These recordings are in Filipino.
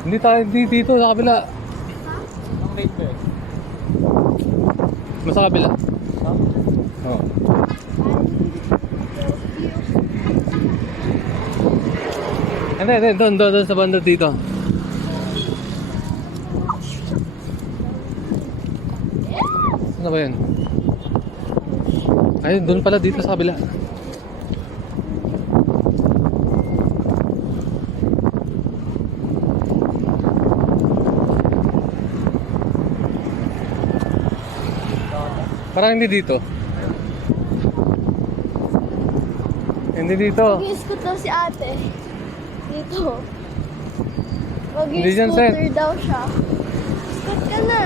Hindi tayo dito sa kabila. Ang late ba eh? Mas sa kabila. Ha? Oo. Hindi, doon sa banda dito. Ano ba yun? Ay, doon pala dito sa kabila. Parang hindi dito. Hindi dito. Mag-i-scoot daw si ate. Dito. Hindi dyan, Sen. Mag-i-scooter daw siya. Scoot ka na.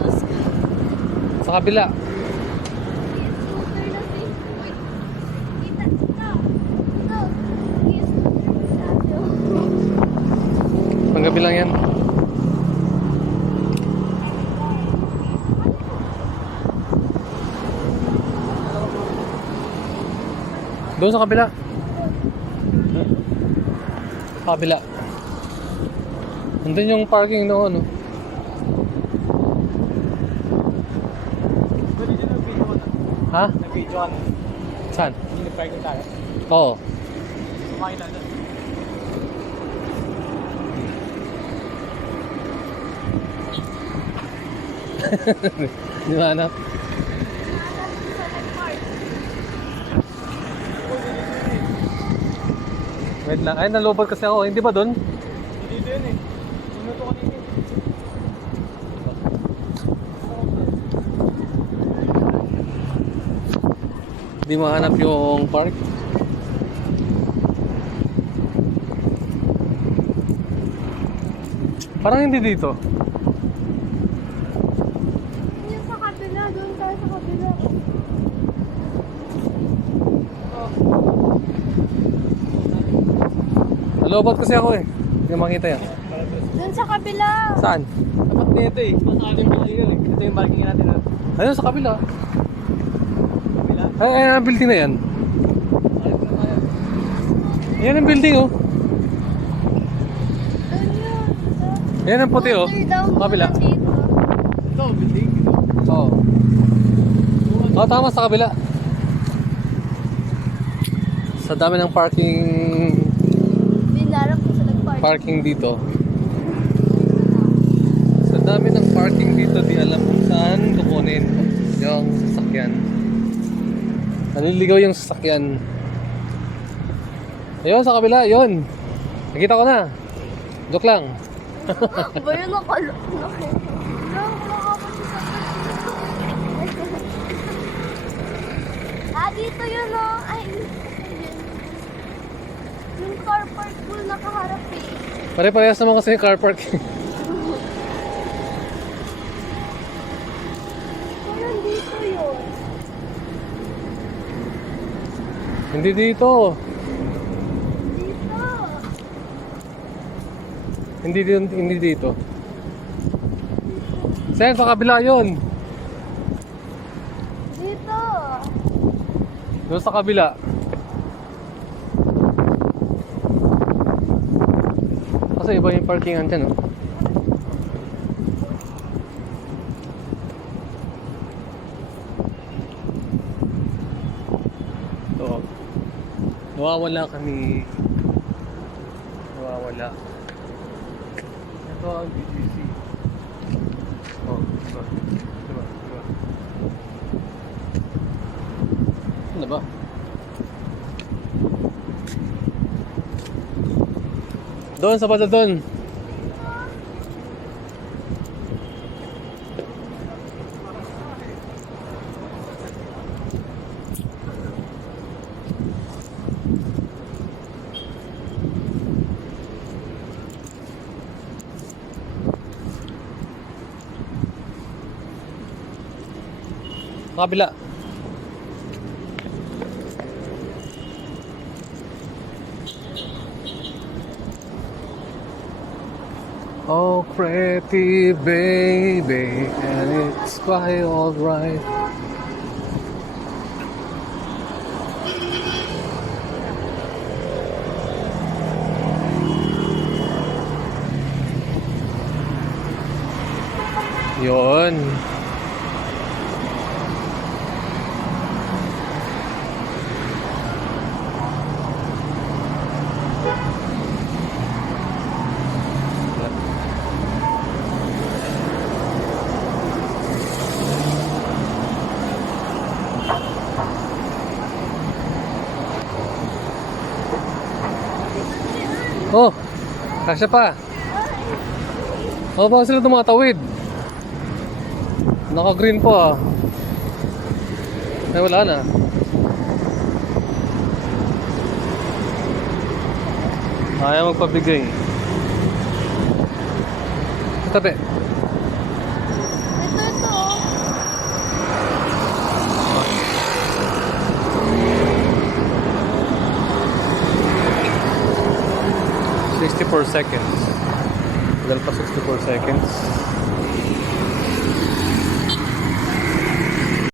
Mag-scoot. Sa kabila. Mag-i-scooter na si... Uy. Kita. Ito. Mag-i-scooter si ate. Panggabi lang yan. Doon sa kabila. Sa kabila. Nandun yung parking noon, no? Pwede din nag-video ka na. Ha? Nag-video ka na. Saan? Hindi nag-parking tayo. Oo. Sumakay tayo. Di ba, anak? Wait lang. Ay, nalobot kasi ako. Hindi ba doon? Hindi dito yun eh. Minuto ka nito. Hindi mahanap yung park. Parang hindi dito. Yung sa kabila. Doon tayo sa kabila. Nalobot kasi ako eh. Hindi ko makita yan. Doon sa kabila. Saan? Dapat nito eh. Masaling ko kayo eh. Ito yung parking natin. Ayun, sa kabila. Kabila. Ay, ang building na yan. Yan ang building, oh. Doon yun. Yan ang puti, oh. Scooter daw Sa kabila. muna dito. Ito, building. Oo. Oh, tama sa kabila. Sa dami ng Binarap ko sa nag-park. parking dito. Sa dami ng parking dito, di alam kung saan kukunin yung sasakyan. Naliligaw yung sasakyan. Ayun, sa kabila, yun. Nakita ko na. Joke lang. Ba yun nakalo? Dito yun oh. Ay, yung car park pool nakaharap eh. Pare-parehas naman kasi yung car park. Parang dito yun. Hindi dito. Dito. Hindi dito. Sen, sa kabila yun. Dito. Doon sa kabila. Kasi iba yung parkingan dyan, oh. So, nawawala kami. Nawawala. Ito ang BGC. Oh, diba? Diba? Diba? Ano ba? Doon sa bata doon. Kabila. Oh, pretty baby, and it's quite alright. Yun. Oh, kasya pa. Oh, baka sila tumatawid. Naka-green pa ah. Ay, wala na. Ayaw magpabigay. Tabi. Ito. 64 seconds. Tagal pa 64 seconds.